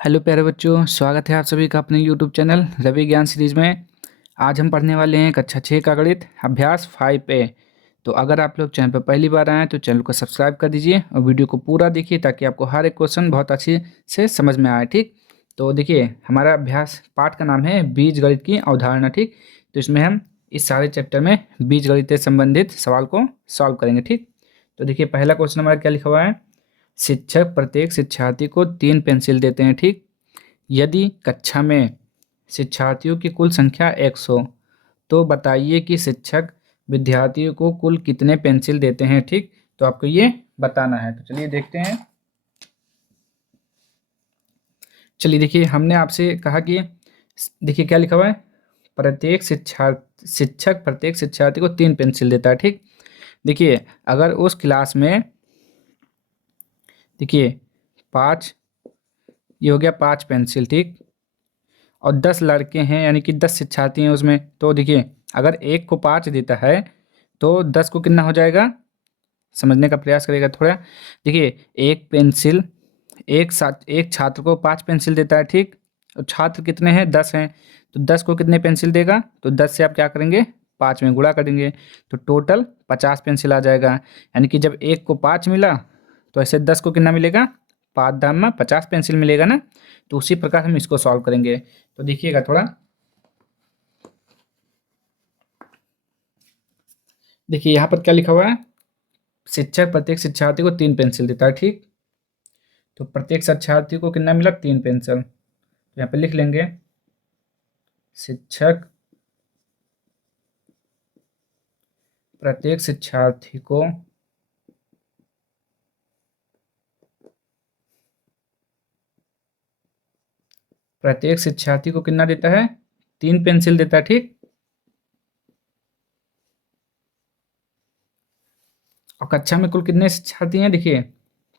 Hello प्यारे बच्चों, स्वागत है आप सभी का अपने यूट्यूब चैनल रवि ज्ञान सीरीज में। आज हम पढ़ने वाले हैं कक्षा 6 का गणित अभ्यास 5A। तो अगर आप लोग चैनल पर पहली बार आए हैं तो चैनल को सब्सक्राइब कर दीजिए और वीडियो को पूरा देखिए ताकि आपको हर एक क्वेश्चन बहुत अच्छे से समझ में आए। ठीक, तो देखिए हमारा अभ्यास पाठ का नाम है बीजगणित की अवधारणा। ठीक, तो इसमें हम इस सारे चैप्टर में बीजगणित से संबंधित सवाल को सॉल्व करेंगे। ठीक, तो देखिए पहला क्वेश्चन हमारा क्या लिखा हुआ है। शिक्षक प्रत्येक शिक्षार्थी को 3 पेंसिल देते हैं। ठीक, यदि कक्षा में शिक्षार्थियों की कुल संख्या 100 हो तो बताइए कि शिक्षक विद्यार्थियों को कुल कितने पेंसिल देते हैं। ठीक, तो आपको ये बताना है। तो चलिए देखते हैं। चलिए देखिए, हमने आपसे कहा कि देखिए क्या लिखा हुआ है, शिक्षक प्रत्येक शिक्षार्थी को 3 पेंसिल देता है। ठीक, देखिए अगर उस क्लास में देखिए 5, ये हो गया 5 पेंसिल। ठीक, और 10 लड़के हैं यानी कि 10 शिक्षार्थी हैं उसमें, तो देखिए अगर एक को 5 देता है तो 10 को कितना हो जाएगा, समझने का प्रयास करेगा थोड़ा। देखिए एक पेंसिल, एक छात्र को 5 पेंसिल देता है। ठीक, और छात्र कितने हैं, 10 हैं, तो 10 को कितने पेंसिल देगा, तो 10 से आप क्या करेंगे, 5 में गुणा कर देंगे तो टोटल 50 पेंसिल आ जाएगा। यानी कि जब एक को 5 मिला तो ऐसे 10 को कितना मिलेगा, 5 दाम में 50 पेंसिल मिलेगा ना। तो उसी प्रकार हम इसको सॉल्व करेंगे। तो देखिएगा थोड़ा, देखिए यहाँ पर क्या लिखा हुआ है, शिक्षक प्रत्येक शिक्षार्थी को 3 पेंसिल देता है। ठीक, तो प्रत्येक शिक्षार्थी को कितना मिला, 3 पेंसिल। तो यहाँ पे लिख लेंगे शिक्षक प्रत्येक शिक्षार्थी को कितना देता है, 3 पेंसिल देता है। ठीक, और कक्षा में कुल कितने शिक्षार्थी हैं, देखिए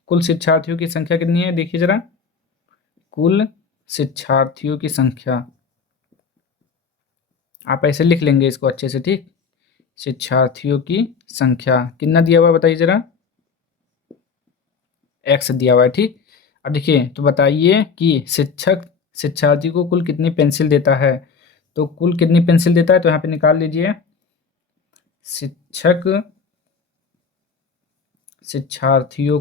कुल शिक्षार्थियों की संख्या कितनी है, देखिए जरा, कुल शिक्षार्थियों की संख्या आप ऐसे लिख लेंगे इसको अच्छे से। ठीक, शिक्षार्थियों की संख्या कितना दिया हुआ है बताइए जरा, x दिया हुआ है। ठीक, अब देखिए तो बताइए कि शिक्षक शिक्षार्थी को कुल कितनी पेंसिल देता है। तो कुल कितनी पेंसिल देता है, तो यहाँ पे निकाल लीजिए, शिक्षक शिक्षार्थियों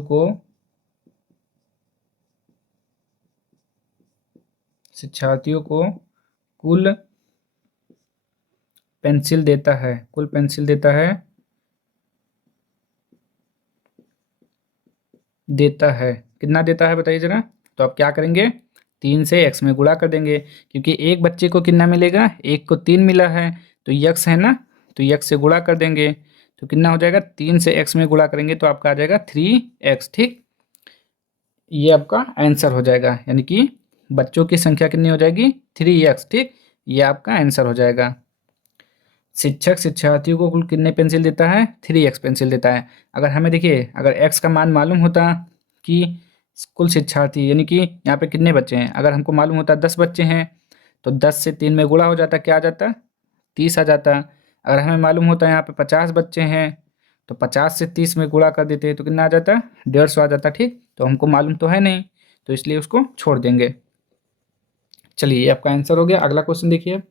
को कुल पेंसिल देता है, कुल पेंसिल देता है कितना देता है बताइए जरा। तो आप क्या करेंगे, 3 से x में गुणा कर देंगे, क्योंकि एक बच्चे को कितना मिलेगा, एक को 3 मिला है तो x है ना, तो x से गुणा कर देंगे तो कितना हो जाएगा, 3 से x में गुणा करेंगे तो आपका आ जाएगा 3x। ठीक, ये आपका आंसर हो जाएगा, यानी कि बच्चों की संख्या कितनी हो जाएगी, 3x। ठीक, ये आपका आंसर हो जाएगा। शिक्षक शिक्षार्थियों को कुल कितने पेंसिल देता है, 3x पेंसिल देता है। अगर हमें देखिए अगर x का मान मालूम होता कि कुल शिक्षार्थी यानी कि यहाँ पे कितने बच्चे हैं, अगर हमको मालूम होता 10 बच्चे हैं तो 10 से 3 में गुणा हो जाता, क्या आ जाता, 30 आ जाता। अगर हमें मालूम होता यहाँ पे 50 बच्चे हैं तो 50 से 30 में गुणा कर देते तो कितना आ जाता, 150 आ जाता। ठीक, तो हमको मालूम तो है नहीं तो इसलिए उसको छोड़ देंगे। चलिए ये आपका आंसर हो गया। अगला क्वेश्चन देखिए,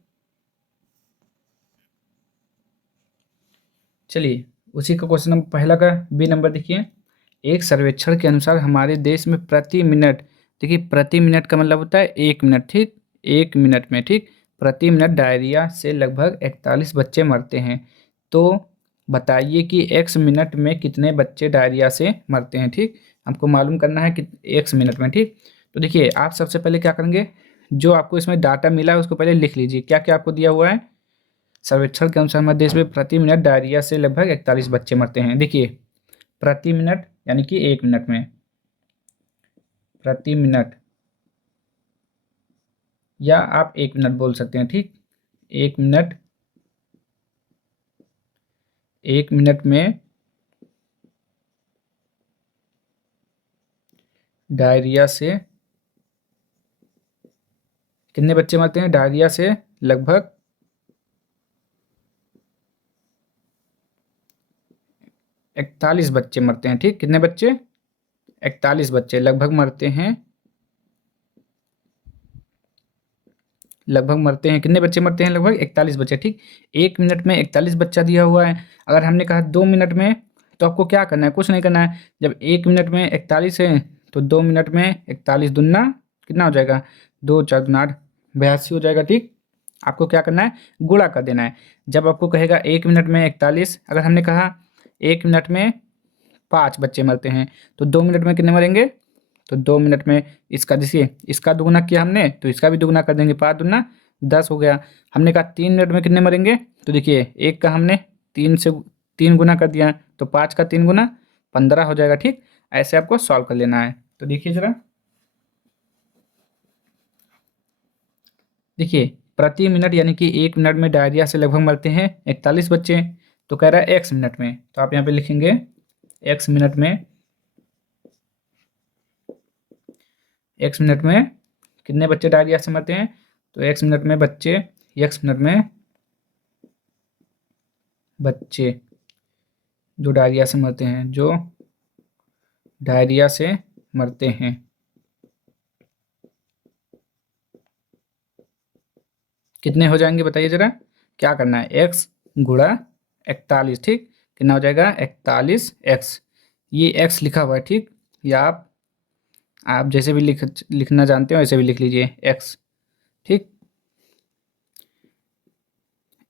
चलिए उसी का क्वेश्चन नंबर पहला का बी नंबर देखिए। एक सर्वेक्षण के अनुसार हमारे देश में प्रति मिनट, देखिए प्रति मिनट का मतलब होता है 1 मिनट। ठीक, 1 मिनट में, ठीक, प्रति मिनट डायरिया से लगभग 41 बच्चे मरते हैं। तो बताइए कि x मिनट में कितने बच्चे डायरिया से मरते हैं। ठीक, हमको मालूम करना है कि x मिनट में। ठीक, तो देखिए आप सबसे पहले क्या करेंगे, जो आपको इसमें डाटा मिला है उसको पहले लिख लीजिए, क्या क्या आपको दिया हुआ है। सर्वेक्षण के अनुसार हमारे देश में प्रति मिनट डायरिया से लगभग 41 बच्चे मरते हैं। देखिए प्रति मिनट यानी कि 1 मिनट में, प्रति मिनट या आप 1 मिनट बोल सकते हैं। ठीक, 1 मिनट, 1 मिनट में डायरिया से कितने बच्चे मरते हैं, डायरिया से लगभग 41 बच्चे मरते हैं। ठीक, कितने बच्चे, 41 बच्चे लगभग मरते हैं लगभग मरते हैं, कितने बच्चे मरते हैं? लगभग 41 बच्चे, ठीक। 1 मिनट में 41 बच्चा दिया हुआ है। अगर हमने कहा 2 मिनट में, तो आपको क्या करना है? कुछ नहीं करना है। जब 1 मिनट में 41 है तो 2 मिनट में 41 दूना कितना हो जाएगा? 2 4 दूना 8, 82 हो जाएगा, ठीक। आपको क्या करना है? गुणा कर देना है। जब आपको कहेगा 1 मिनट में 41, अगर हमने कहा 1 मिनट में 5 बच्चे मरते हैं, तो 2 मिनट में कितने मरेंगे? तो 2 मिनट में इसका, देखिए इसका दुगुना किया हमने तो इसका भी दुगुना कर देंगे, 5 दूना 10 हो गया। हमने कहा 3 मिनट में कितने मरेंगे? तो देखिए 1 का हमने 3 से 3 गुना कर दिया, तो 5 का 3 गुना 15 हो जाएगा, ठीक। ऐसे आपको सॉल्व कर लेना है। तो देखिए ज़रा, देखिए प्रति मिनट यानी कि 1 मिनट में डायरिया से लगभग मरते हैं 41 बच्चे। तो कह रहा है x मिनट में, तो आप यहाँ पे लिखेंगे x मिनट में, x मिनट में कितने बच्चे डायरिया से मरते हैं? तो x मिनट में बच्चे, x मिनट में बच्चे जो डायरिया से मरते हैं, जो डायरिया से मरते हैं, कितने हो जाएंगे बताइए ज़रा। क्या करना है? x गुणा 41, ठीक। कितना हो जाएगा? 41x। ये x लिखा हुआ है, ठीक। या आप जैसे भी लिखना जानते हो ऐसे भी लिख लीजिए x, ठीक।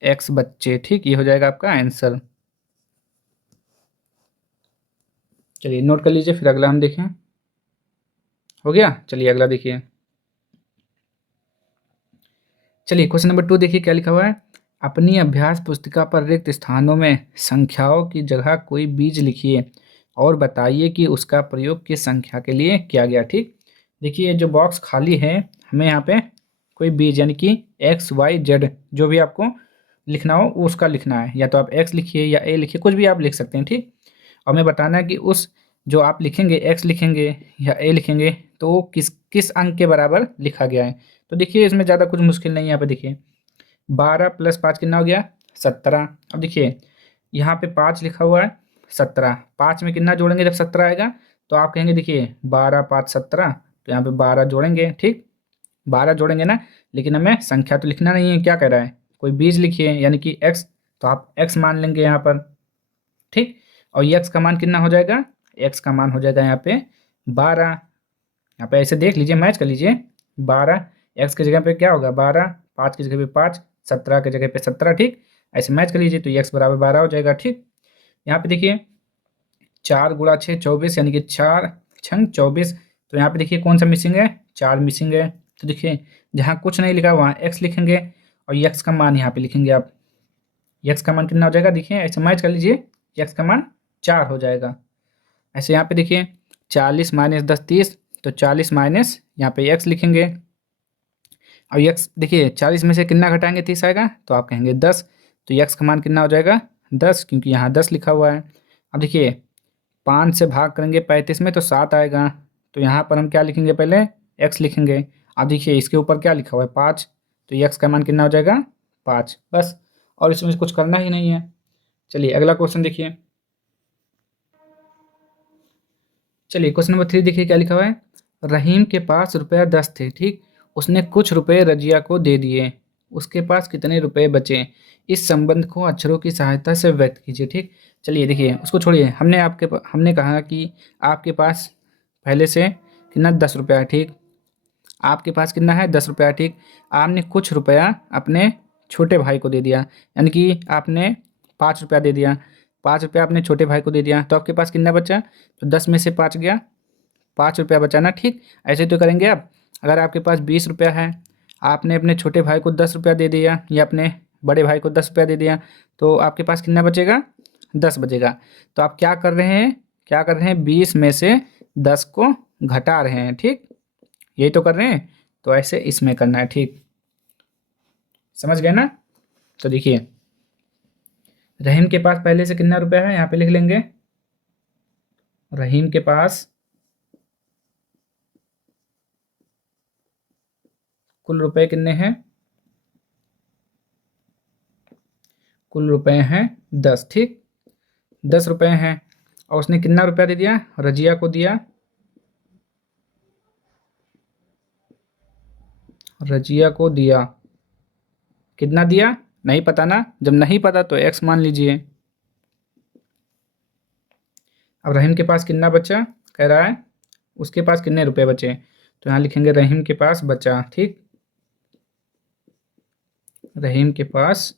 x बच्चे, ठीक। ये हो जाएगा आपका आंसर। चलिए नोट कर लीजिए, फिर अगला हम देखें। हो गया? चलिए अगला देखिए। चलिए क्वेश्चन नंबर 2 देखिए क्या लिखा हुआ है। अपनी अभ्यास पुस्तिका पर रिक्त स्थानों में संख्याओं की जगह कोई बीज लिखिए और बताइए कि उसका प्रयोग किस संख्या के लिए किया गया, ठीक। देखिए जो बॉक्स खाली है, हमें यहाँ पे कोई बीज यानी कि XYZ जो भी आपको लिखना हो उसका लिखना है। या तो आप x लिखिए या a लिखिए, कुछ भी आप लिख सकते हैं, ठीक। और हमें बताना है कि उस जो आप लिखेंगे x लिखेंगे या a लिखेंगे तो वो किस किस अंक के बराबर लिखा गया है। तो देखिए इसमें ज़्यादा कुछ मुश्किल नहीं है। यहाँ पे देखिए 12 + 5 कितना हो गया? 17। अब देखिए यहाँ पे 5 लिखा हुआ है, 17। 5 में कितना जोड़ेंगे जब 17 आएगा? तो आप कहेंगे देखिए 12 5 17, तो यहाँ पे 12 जोड़ेंगे, ठीक। 12 जोड़ेंगे ना, लेकिन हमें संख्या तो लिखना नहीं है। क्या कह रहा है? कोई बीज लिखिए यानी कि x, तो आप x मान लेंगे यहाँ पर, ठीक। और ये x का मान कितना हो जाएगा? x का मान हो जाएगा यहाँ पे 12। यहाँ पे ऐसे देख लीजिए, मैच कर लीजिए। 12 x की जगह पे क्या होगा? 12, 5 की जगह पे 5, 17 की जगह पे 17, ठीक। ऐसे मैच कर लीजिए तो ये x बराबर 12 हो जाएगा, ठीक। यहाँ पे देखिए 4 गुणा 6 24 यानी कि 4 छंग 24। तो यहाँ पे देखिए कौन सा मिसिंग है? 4 मिसिंग है। तो देखिए जहाँ कुछ नहीं लिखा वहाँ x लिखेंगे और x का मान यहाँ पे लिखेंगे आप। x का मान कितना हो जाएगा? देखिए ऐसे मैच कर लीजिए, x का मान 4 हो जाएगा। ऐसे यहाँ पे देखिए 40 - 10 30, तो 40 माइनस यहाँ पे x लिखेंगे। और x देखिए 40 में से कितना घटाएंगे 30 आएगा? तो आप कहेंगे 10। तो x का मान कितना हो जाएगा? 10, क्योंकि यहाँ 10 लिखा हुआ है। अब देखिए 5 से भाग करेंगे 35 में तो 7 आएगा। तो यहाँ पर हम क्या लिखेंगे? पहले x लिखेंगे। अब देखिए इसके ऊपर क्या लिखा हुआ है? 5। तो x का मान कितना हो जाएगा? 5, बस। और इसमें कुछ करना ही नहीं है। चलिए अगला क्वेश्चन देखिए। चलिए क्वेश्चन नंबर 3 देखिए क्या लिखा हुआ है। रहीम के पास रुपया 10 थे, ठीक। उसने कुछ रुपए रजिया को दे दिए। उसके पास कितने रुपए बचे? इस संबंध को अक्षरों की सहायता से व्यक्त कीजिए, ठीक। चलिए देखिए उसको छोड़िए, हमने कहा कि आपके पास पहले से कितना 10 रुपया है, ठीक। आपके पास कितना है? 10 रुपया, ठीक। आपने कुछ रुपया अपने छोटे भाई को दे दिया, यानी कि आपने 5 रुपया दे दिया। 5 रुपया अपने छोटे भाई को दे दिया, तो आपके पास कितना बचा? तो 10 में से 5 गया, 5 रुपया बचा ना, ठीक। ऐसे तो करेंगे आप। अगर आपके पास 20 रुपया है, आपने अपने छोटे भाई को 10 रुपया दे दिया या अपने बड़े भाई को 10 रुपया दे दिया, तो आपके पास कितना बचेगा? 10 बचेगा। तो आप क्या कर रहे हैं? 20 में से 10 को घटा रहे हैं, ठीक। यही तो कर रहे हैं। तो ऐसे इसमें करना है, ठीक। समझ गए ना? तो देखिए रहीम के पास पहले से कितना रुपया है, यहाँ पे लिख लेंगे। रहीम के पास कुल रुपए कितने हैं? कुल रुपए हैं 10, ठीक। 10 रुपए हैं और उसने कितना रुपया दे दिया? रजिया को दिया। रजिया को दिया कितना दिया नहीं पता ना, जब नहीं पता तो x मान लीजिए। अब रहीम के पास कितना बचा कह रहा है, उसके पास कितने रुपए बचे, तो यहाँ लिखेंगे रहीम के पास बचा। ठीक, रहीम के पास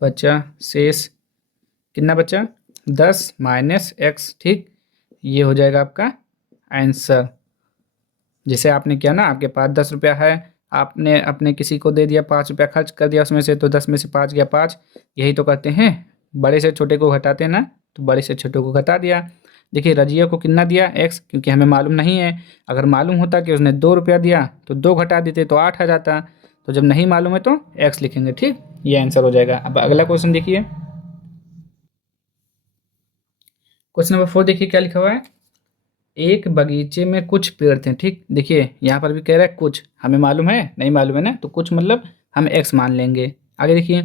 बचा शेष कितना बचा 10 माइनस x। ठीक, ये हो जाएगा आपका आंसर। जैसे आपने किया ना, आपके पास 10 रुपया है, आपने अपने किसी को दे दिया, 5 रुपया खर्च कर दिया उसमें से, तो 10 में से 5 गया 5। यही तो करते हैं, बड़े से छोटे को घटाते हैं ना, तो बड़े से छोटे को घटा दिया। देखिए रजिया को कितना दिया x, क्योंकि हमें मालूम नहीं है। अगर मालूम होता कि उसने 2 रुपया दिया तो 2 घटा देते तो 8 आ जाता। तो जब नहीं मालूम है तो x लिखेंगे। ठीक, ये आंसर हो जाएगा। अब अगला क्वेश्चन देखिए, क्वेश्चन नंबर 4 देखिए क्या लिखा हुआ है। एक बगीचे में कुछ पेड़ थे। ठीक, देखिए यहाँ पर भी कह रहा है कुछ, हमें मालूम है नहीं मालूम है ना, तो कुछ मतलब हम x मान लेंगे। आगे देखिए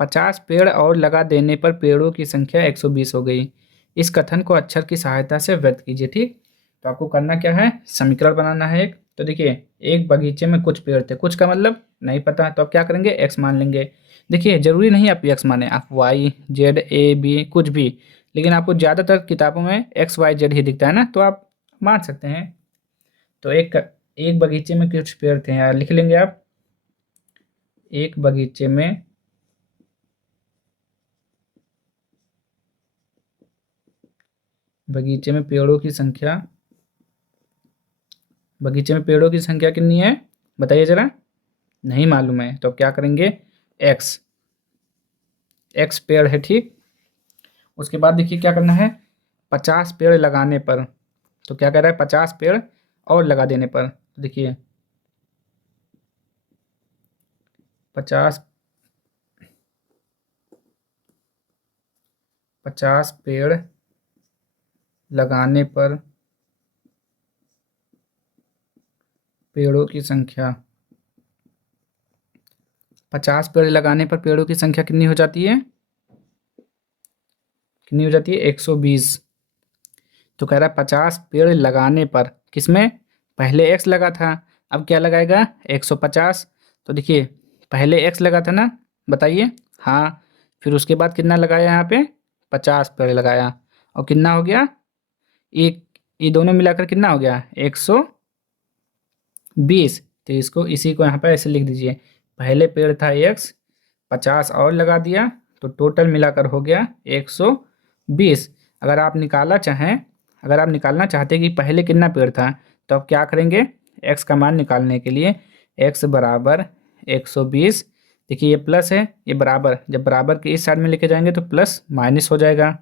50 पेड़ और लगा देने पर पेड़ों की संख्या 120 हो गई। इस कथन को अक्षर की सहायता से व्यक्त कीजिए। ठीक, तो आपको करना क्या है, समीकरण बनाना है एक। तो देखिए एक बगीचे में कुछ पेड़ थे, कुछ का मतलब नहीं पता, तो आप क्या करेंगे x मान लेंगे। देखिए जरूरी नहीं आप x माने, आप y z a b कुछ भी, लेकिन आपको ज़्यादातर किताबों में एक्स वाई जेड ही दिखता है ना, तो आप मान सकते हैं। तो एक बगीचे में कुछ पेड़ थे यार, लिख लेंगे आप। एक बगीचे में पेड़ों की संख्या, बगीचे में पेड़ों की संख्या कितनी है बताइए ज़रा, नहीं मालूम है, तो क्या करेंगे एक्स, एक्स पेड़ है। ठीक, उसके बाद देखिए क्या करना है, 50 पेड़ लगाने पर, तो क्या कह रहा है 50 पेड़ और लगा देने पर। तो देखिए 50 पेड़ लगाने पर पेड़ों की संख्या, 50 पेड़ लगाने पर पेड़ों की संख्या कितनी हो जाती है, कितनी हो जाती है 120। तो कह रहा है 50 पेड़ लगाने पर, किसमें, पहले x लगा था, अब क्या लगाएगा 150। तो देखिए पहले x लगा था ना, बताइए। हाँ, फिर उसके बाद कितना लगाया यहाँ पे 50 पेड़ लगाया, और कितना हो गया एक, ये दोनों मिलाकर कितना हो गया 120। तो इसको इसी को यहाँ पर ऐसे लिख दीजिए, पहले पेड़ था x, 50 और लगा दिया, तो टोटल मिलाकर हो गया 120। अगर आप निकालना चाहते कि पहले कितना पेड़ था, तो आप क्या करेंगे, x का मान निकालने के लिए x बराबर 120। देखिए ये प्लस है, ये बराबर, जब बराबर के इस साइड में लेके जाएंगे तो प्लस माइनस हो जाएगा।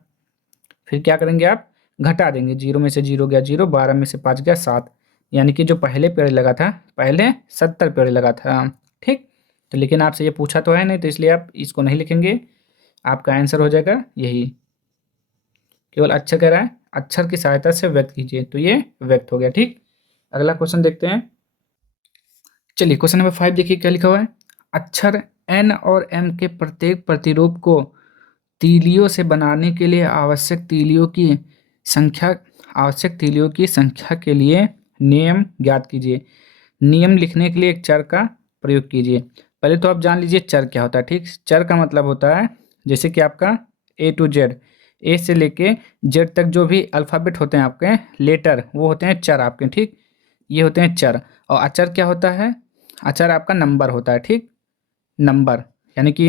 फिर क्या करेंगे आप, घटा देंगे, 0 में से 0 गया 0, 12 में से 5 गया 7, यानी कि जो पहले पेड़ लगा था, पहले 70 पेड़ लगा था। ठीक, तो लेकिन आपसे ये पूछा तो है नहीं, तो इसलिए आप इसको नहीं लिखेंगे, आपका आंसर हो जाएगा यही। केवल अक्षर कह रहा है, अक्षर की सहायता से व्यक्त कीजिए, तो ये व्यक्त हो गया। ठीक, अगला क्वेश्चन देखते हैं। चलिए क्वेश्चन नंबर 5 देखिए क्या लिखा हुआ है। अक्षर एन और एम के प्रत्येक प्रतिरूप को तीलियों से बनाने के लिए संख्या आवश्यक तीलियों की संख्या के लिए नियम ज्ञात कीजिए। नियम लिखने के लिए एक चर का प्रयोग कीजिए। पहले तो आप जान लीजिए चर क्या होता है। ठीक, चर का मतलब होता है जैसे कि आपका ए टू जेड, ए से लेके जेड तक जो भी अल्फ़ाबेट होते हैं आपके लेटर, वो होते हैं चर आपके। ठीक, ये होते हैं चर। और अचर क्या होता है, अचर आपका नंबर होता है। ठीक, नंबर यानी कि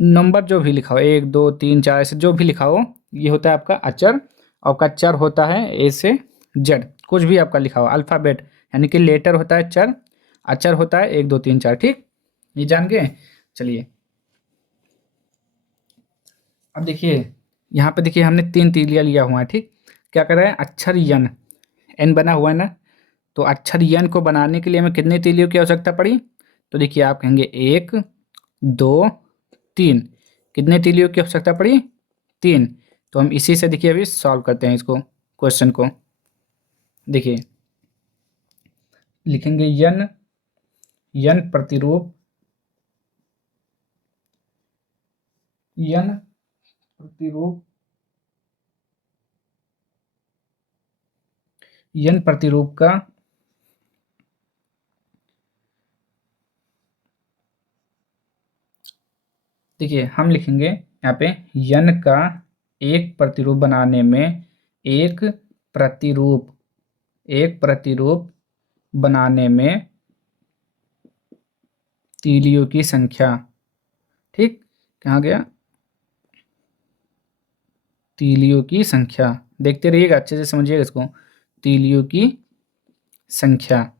नंबर जो भी लिखा हो 1 2 3 4 ऐसे जो भी लिखा हो, ये होता है आपका अचर। और आपका चर होता है ए से जेड, कुछ भी आपका लिखा हो अल्फ़ाबेट, यानी कि लेटर होता है चर, अचर होता है 1 2 3 4। ठीक, ये जान गए। चलिए अब देखिए यहाँ पे देखिए हमने 3 तीलियाँ लिया हुआ है। ठीक, क्या कर रहे हैं, अक्षर यन, एन बना हुआ है ना, तो अक्षर यन को बनाने के लिए हमें कितने तीलियों की आवश्यकता पड़ी, तो देखिए आप कहेंगे 1 2 3, कितने तीलियों की आवश्यकता पड़ी 3। तो हम इसी से देखिए अभी सॉल्व करते हैं इसको, क्वेश्चन को। देखिए लिखेंगे यन, यन प्रतिरूप, यन प्रतिरूप, यन प्रतिरूप का देखिए हम लिखेंगे यहाँ पे यन का एक प्रतिरूप बनाने में एक प्रतिरूप बनाने में तीलियों की संख्या। ठीक, कहाँ गया, तीलियों की संख्या। देखते रहिएगा, अच्छे से समझिएगा इसको। तीलियों की संख्या।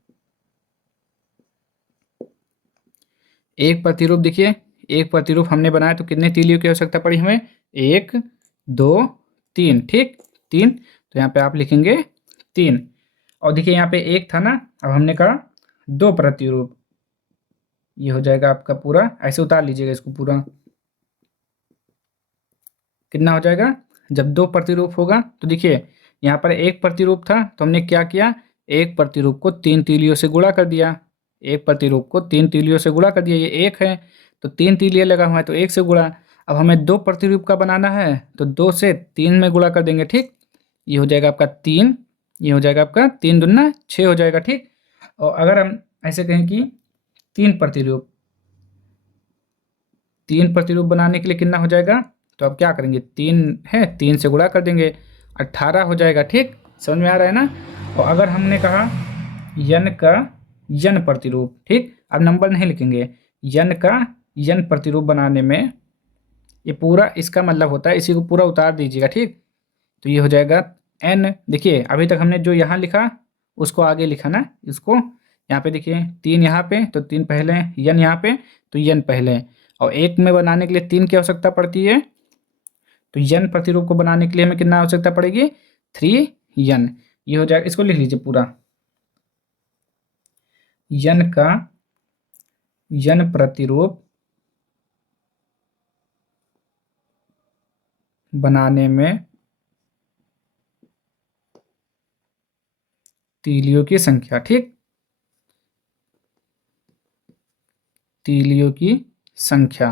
एक प्रतिरूप, देखिए एक प्रतिरूप हमने बनाया तो कितने तीलियों की आवश्यकता पड़ी हमें, 1 2 3। ठीक, 3, तो यहाँ पे आप लिखेंगे 3। और देखिए यहाँ पे एक था ना, अब हमने कहा 2 प्रतिरूप, ये हो जाएगा आपका पूरा, ऐसे उतार लीजिएगा इसको पूरा। कितना हो जाएगा, जब 2 प्रतिरूप होगा तो देखिए यहाँ पर एक प्रतिरूप था तो हमने क्या किया, एक प्रतिरूप को 3 तीलियों से गुणा कर दिया। एक प्रतिरूप को 3 तीलियों से गुणा कर दिया, ये एक है तो 3 तीलियाँ लगा हुआ है तो 1 से गुणा। अब हमें 2 प्रतिरूप का बनाना है तो 2 से 3 में गुणा कर देंगे। ठीक, ये हो जाएगा आपका 3, ये हो जाएगा आपका 3 दूना 6 हो जाएगा। ठीक, और अगर हम ऐसे कहें कि 3 प्रतिरूप, 3 प्रतिरूप बनाने के लिए कितना हो जाएगा, तो अब क्या करेंगे, 3 है 3 से गुणा कर देंगे, 18 हो जाएगा। ठीक, समझ में आ रहा है ना। और अगर हमने कहा यन का यन प्रतिरूप, ठीक, अब नंबर नहीं लिखेंगे, यन का यन प्रतिरूप बनाने में, ये पूरा इसका मतलब होता है, इसी को पूरा उतार दीजिएगा। ठीक, तो ये हो जाएगा n। देखिए अभी तक हमने जो यहाँ लिखा उसको आगे लिखा ना, इसको यहाँ पे देखिए 3 यहाँ पे तो 3 पहले, यन यहाँ पे तो यन पहले। और एक में बनाने के लिए 3 की आवश्यकता पड़ती है, तो यन प्रतिरूप को बनाने के लिए हमें कितना आवश्यकता पड़ेगी, 3 यन। ये हो जाएगा, इसको लिख लीजिए पूरा, यन का यन प्रतिरूप बनाने में तीलियों की संख्या। ठीक, तीलियों की संख्या।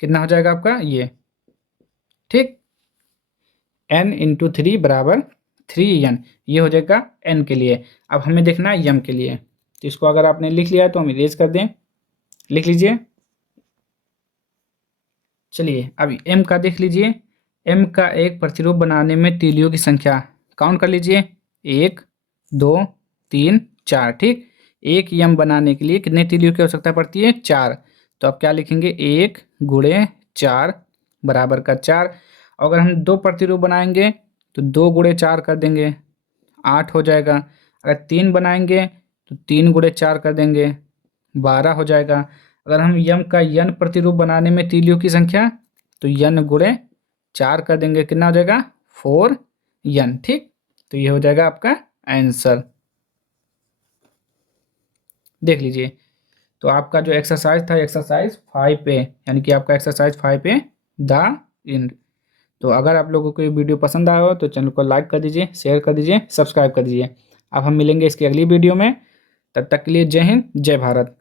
कितना हो जाएगा आपका ये, ठीक, n इंटू 3 बराबर 3n, ये हो जाएगा n के लिए। अब हमें देखना है m के लिए, तो इसको अगर आपने लिख लिया है तो हम इरेज कर दें, लिख लीजिए। चलिए अब m का देख लीजिए, m का एक प्रतिरूप बनाने में तीलियों की संख्या काउंट कर लीजिए, 1 2 3 4। ठीक, एक m बनाने के लिए कितने तीलियों की आवश्यकता पड़ती है, 4। तो अब क्या लिखेंगे, 1 गुणे 4 बराबर का 4। अगर हम 2 प्रतिरूप बनाएंगे तो 2 गुणे 4 कर देंगे, 8 हो जाएगा। अगर 3 बनाएंगे तो 3 गुणे 4 कर देंगे, 12 हो जाएगा। अगर हम यम का यन प्रतिरूप बनाने में तीलियों की संख्या, तो यन गुणे 4 कर देंगे, कितना हो जाएगा, 4 यन। ठीक, तो ये हो जाएगा आपका आंसर। देख लीजिए, तो आपका जो एक्सरसाइज था एक्सरसाइज 5 पे, यानी कि आपका एक्सरसाइज 5 पे द इंड। तो अगर आप लोगों को ये वीडियो पसंद आया हो तो चैनल को लाइक कर दीजिए, शेयर कर दीजिए, सब्सक्राइब कर दीजिए। अब हम मिलेंगे इसकी अगली वीडियो में, तब तक के लिए जय हिंद जय भारत।